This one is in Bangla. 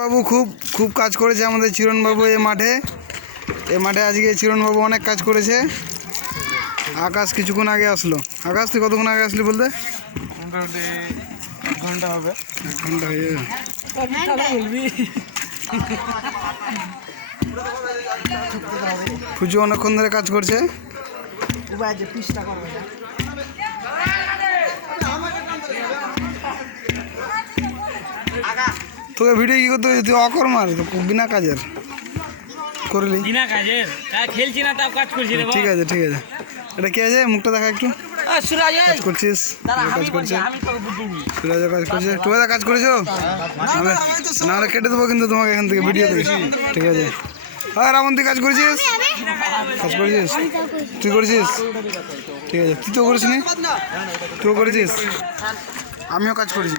বাবু খুব খুব কাজ করেছে আমাদের চিরণ বাবু এই মাঠে আজকে চিরণ বাবু অনেক কাজ করেছে। আকাশ কিছুক্ষণ আগে আসলো। আকাশ তুই কতক্ষণ আগে আসলি বলতে? মোটামুটি 1 ঘন্টা হবে। 1 ঘন্টা হয়ে যাবে। পুজো অনেকক্ষণ ধরে কাজ করছে। তোকে ভিডিও কি করতে হয়েছে? তুই অকর্মার বিনা কাজের করলি। বিনা কাজের খেলছি না, তাও কাজ করছি রে। ঠিক আছে ঠিক আছে। এটা কে আছে? মুখটা দেখা একটু। কাজ করছিস? কাজ করছে সুরাজ, কাজ করছে। টুবাদা কাজ করেছো? নাহলে কেটে দেবো কিন্তু তোমাকে এখান থেকে ভিডিও দেখি। ঠিক আছে। হ্যাঁ রামন, তুই কাজ করেছিস? কাজ করেছিস? তুই করেছিস? ঠিক আছে। তুই তো করিস নি? তুইও করেছিস? আমিও কাজ করেছি।